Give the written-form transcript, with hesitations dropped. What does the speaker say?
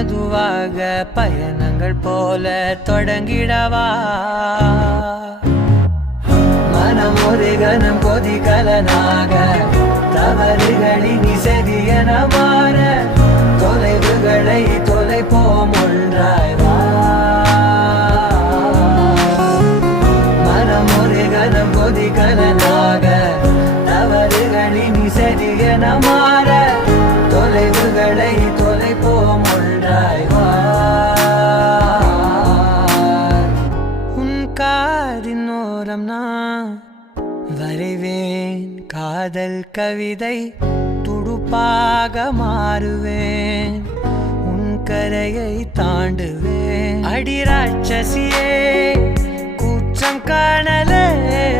மெதுவாக பயணங்கள் போல தொடங்கிடவா மனம் ஒரு கணம் கொதிகலனாக தவறுகளின் இசையென மாற தொலைவுகளை தொலைப்போம் ஒன்றாய் வா மனம் ஒரு கணம் கொதிகலனாக தவறுகளின் இசையென மாற தொலைவுகளை தொலைப்போம் ஒன்றாய் வா உன் காதின் ஓரம் நான் வரைவேன் காதல் கவிதை துடுப்பாக மாறுவேன் உன் கரையை தாண்டுவேன் அடி ராட்சசியே குற்றம் காணலே